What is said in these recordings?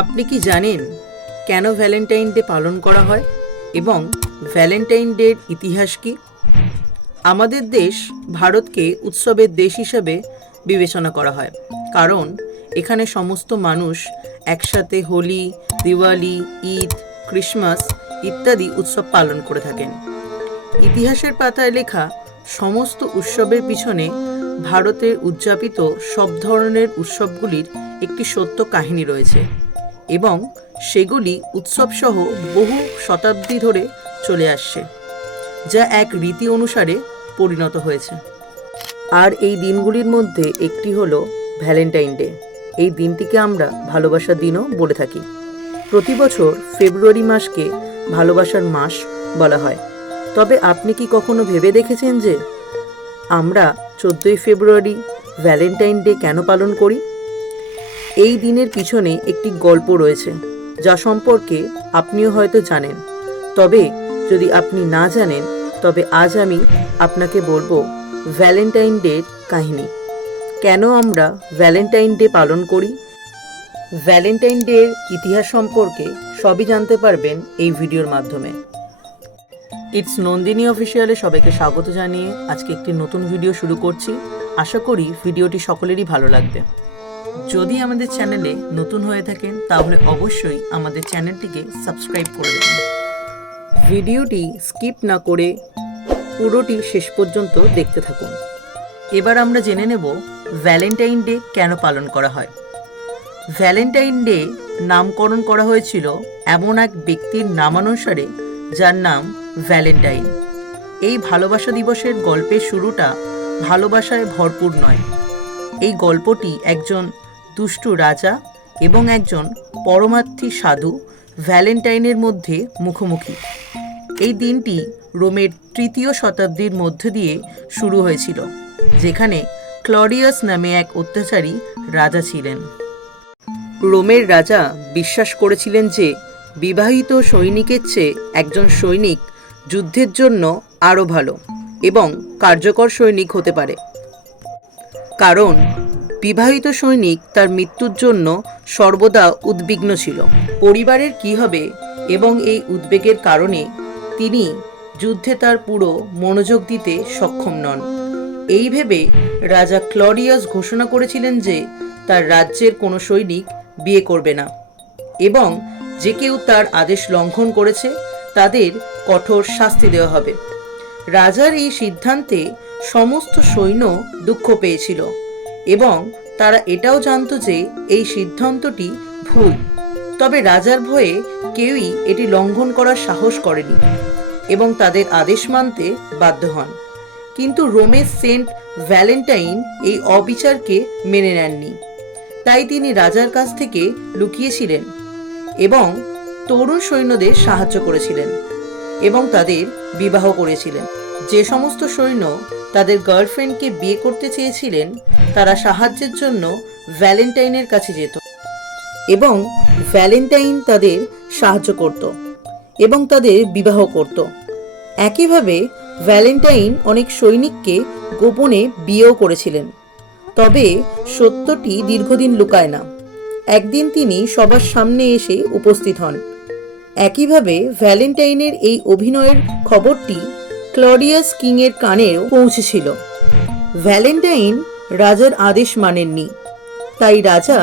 আপনি কি জানেন কেন ভ্যালেন্টাইন ডে পালন করা হয় এবং ভ্যালেন্টাইন ডের ইতিহাস কি? আমাদের দেশ ভারতকে উৎসবের দেশ হিসেবে বিবেচনা করা হয়, কারণ এখানে সমস্ত মানুষ একসাথে হোলি, দিওয়ালি, ঈদ, ক্রিসমাস ইত্যাদি উৎসব পালন করে থাকেন। ইতিহাসের পাতায় লেখা সমস্ত উৎসবের পিছনে ভারতের উদযাপিত সব ধরনের উৎসবগুলির একটি সত্য কাহিনী রয়েছে এবং সেগুলি উৎসবসহ বহু শতাব্দী ধরে চলে আসছে, যা এক রীতি অনুসারে পরিণত হয়েছে। আর এই দিনগুলির মধ্যে একটি হলো ভ্যালেন্টাইন ডে। এই দিনটিকে আমরা ভালোবাসার দিনও বলে থাকি। প্রতি বছর ফেব্রুয়ারি মাসকে ভালোবাসার মাস বলা হয়। তবে আপনি কি কখনো ভেবে দেখেছেন যে আমরা 14ই ফেব্রুয়ারি ভ্যালেন্টাইন ডে কেন পালন করি? এই দিনের পিছনে একটি গল্প রয়েছে, যা সম্পর্কে আপনিও হয়তো জানেন। তবে যদি আপনি না জানেন, তবে আজ আমি আপনাকে বলবো ভ্যালেন্টাইন ডের কাহিনী। কেন আমরা ভ্যালেন্টাইন ডে পালন করি? ভ্যালেন্টাইন ডের ইতিহাস সম্পর্কে সবই জানতে পারবেন এই ভিডিওর মাধ্যমে। ইটস নন্দিনী অফিসিয়ালে সবাইকে স্বাগত জানিয়ে আজকে একটি নতুন ভিডিও শুরু করছি। আশা করি ভিডিওটি সকলেরই ভালো লাগবে। যদি আমাদের চ্যানেলে নতুন হয়ে থাকেন তাহলে অবশ্যই আমাদের চ্যানেলটিকে সাবস্ক্রাইব করে দেবেন। ভিডিওটি স্কিপ না করে পুরোটি শেষ পর্যন্ত দেখতে থাকুন। এবার আমরা জেনে নেব ভ্যালেন্টাইন ডে কেন পালন করা হয়। ভ্যালেন্টাইন ডে নামকরণ করা হয়েছিল এমন এক ব্যক্তির নামানুসারে যার নাম ভ্যালেন্টাইন। এই ভালোবাসা দিবসের গল্পের শুরুটা ভালোবাসায় ভরপুর নয়। এই গল্পটি একজন দুষ্টু রাজা এবং একজন পরমার্থী সাধু ভ্যালেন্টাইনের মধ্যে মুখোমুখি। এই দিনটি রোমের 3য় শতাব্দীর মধ্য দিয়ে শুরু হয়েছিল, যেখানে ক্লডিয়াস নামে এক অত্যাচারী রাজা ছিলেন। রোমের রাজা বিশ্বাস করেছিলেন যে বিবাহিত সৈনিকের চেয়ে একজন সৈনিক যুদ্ধের জন্য আরও ভালো এবং কার্যকর সৈনিক হতে পারে, কারণ বিবাহিত সৈনিক তার মৃত্যুর জন্য সর্বদা উদ্বিগ্ন ছিল। পরিবারের কী হবে এবং এই উদ্বেগের কারণে তিনি যুদ্ধে তার পুরো মনোযোগ দিতে সক্ষম নন। এই ভেবে রাজা ক্লডিয়াস ঘোষণা করেছিলেন যে তার রাজ্যের কোনো সৈনিক বিয়ে করবে না এবং যে কেউ তার আদেশ লঙ্ঘন করেছে তাদের কঠোর শাস্তি দেওয়া হবে। রাজার এই সিদ্ধান্তে সমস্ত সৈন্য দুঃখ পেয়েছিল এবং তারা এটাও জানত যে এই সিদ্ধান্তটি ভুল। তবে রাজার ভয়ে কেউই এটি লঙ্ঘন করার সাহস করেনি এবং তাদের আদেশ মানতে বাধ্য হন। কিন্তু রোমের সেন্ট ভ্যালেন্টাইন এই অবিচারকে মেনে নেননি। তাই তিনি রাজার কাছ থেকে লুকিয়েছিলেন এবং তরুণ সৈন্যদের সাহায্য করেছিলেন এবং তাদের বিবাহ করেছিলেন। যে সমস্ত সৈন্য তাদের গার্লফ্রেন্ডকে বিয়ে করতে চেয়েছিলেন তারা সাহায্যের জন্য ভ্যালেন্টাইনের কাছে যেত এবং ভ্যালেন্টাইন তাদের সাহায্য করত এবং তাদের বিবাহ করত। একইভাবে ভ্যালেন্টাইন অনেক সৈনিককে গোপনে বিয়েও করেছিলেন। তবে সত্যটি দীর্ঘদিন লুকায় না। একদিন তিনি সবার সামনে এসে উপস্থিত হন। একইভাবে ভ্যালেন্টাইনের এই অভিনয়ের খবরটি ক্লডিয়াস কিংয়ের কানেও পৌঁছেছিল। ভ্যালেন্টাইন রাজার আদেশ মানেননি, তাই রাজা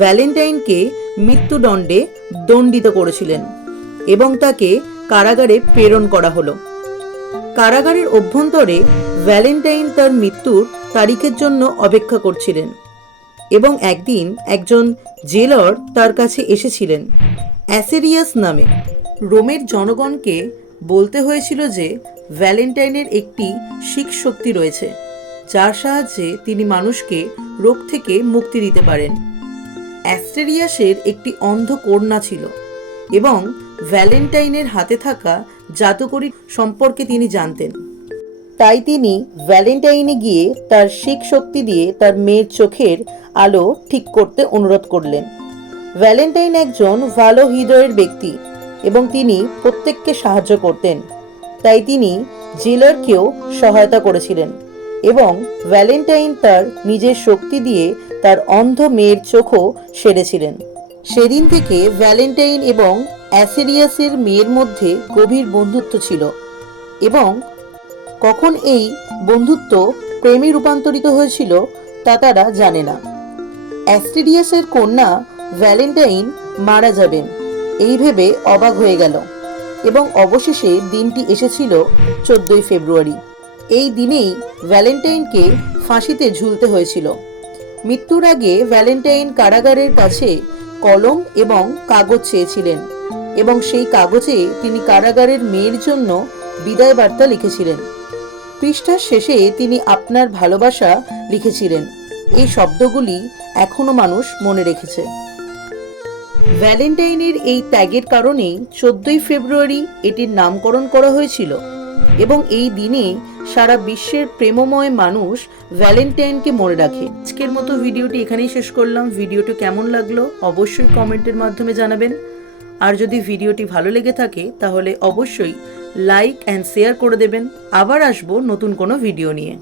ভ্যালেন্টাইনকে মৃত্যুদণ্ডে দণ্ডিত করেছিলেন এবং তাকে কারাগারে প্রেরণ করা হলো। কারাগারের অভ্যন্তরে ভ্যালেন্টাইন তার মৃত্যুর তারিখের জন্য অপেক্ষা করছিলেন এবং একদিন একজন জেলার তার কাছে এসেছিলেন অ্যাসেরিয়াস নামে। রোমের জনগণকে বলতে হয়েছিল যে ভ্যালেন্টাইনের একটি শিখ শক্তি রয়েছে, যার সাহায্যে তিনি মানুষকে রোগ থেকে মুক্তি দিতে পারেন। অ্যাস্টেরিয়াসের একটি অন্ধ কন্যা ছিল এবং ভ্যালেন্টাইনের হাতে থাকা জাদুকরি সম্পর্কে তিনি জানতেন। তাই তিনি ভ্যালেন্টাইনে গিয়ে তার শিখ শক্তি দিয়ে তার মেয়ের চোখের আলো ঠিক করতে অনুরোধ করলেন। ভ্যালেন্টাইন একজন ভালো হৃদয়ের ব্যক্তি এবং তিনি প্রত্যেককে সাহায্য করতেন, তাই তিনি জেলারকেও সহায়তা করেছিলেন এবং ভ্যালেন্টাইন তার নিজের শক্তি দিয়ে তার অন্ধ মেয়ের চোখও সেরেছিলেন। সেদিন থেকে ভ্যালেন্টাইন এবং অ্যাসেরিয়াসের মেয়ের মধ্যে গভীর বন্ধুত্ব ছিল এবং কখন এই বন্ধুত্ব প্রেমে রূপান্তরিত হয়েছিল তা তারা জানে না। অ্যাস্টেরিয়াসের কন্যা ভ্যালেন্টাইন মারা যাবেন এই ভেবে অবাক হয়ে গেল এবং অবশেষে দিনটি এসেছিল 14ই ফেব্রুয়ারি। এই দিনেই ভ্যালেন্টাইনকে ফাঁসিতে ঝুলতে হয়েছিল। মৃত্যুর আগে ভ্যালেন্টাইন কারাগারের কাছে কলম এবং কাগজ চেয়েছিলেন এবং সেই কাগজে তিনি কারাগারের মেয়ের জন্য বিদায় বার্তা লিখেছিলেন। পৃষ্ঠার শেষে তিনি আপনার ভালোবাসা লিখেছিলেন। এই শব্দগুলি এখনো মানুষ মনে রেখেছে। ভ্যালেন্টাইনের এই ত্যাগের কারণেই 14ই ফেব্রুয়ারি এটির নামকরণ করা হয়েছিল এবং এই দিনে সারা বিশ্বের প্রেমময় মানুষ ভ্যালেন্টাইনকে মনে রাখে। আজকের মতো ভিডিওটি এখানেই শেষ করলাম। ভিডিওটি কেমন লাগলো অবশ্যই কমেন্টের মাধ্যমে জানাবেন। আর যদি ভিডিওটি ভালো লেগে থাকে তাহলে অবশ্যই লাইক অ্যান্ড শেয়ার করে দেবেন। আবার আসবো নতুন কোনো ভিডিও নিয়ে।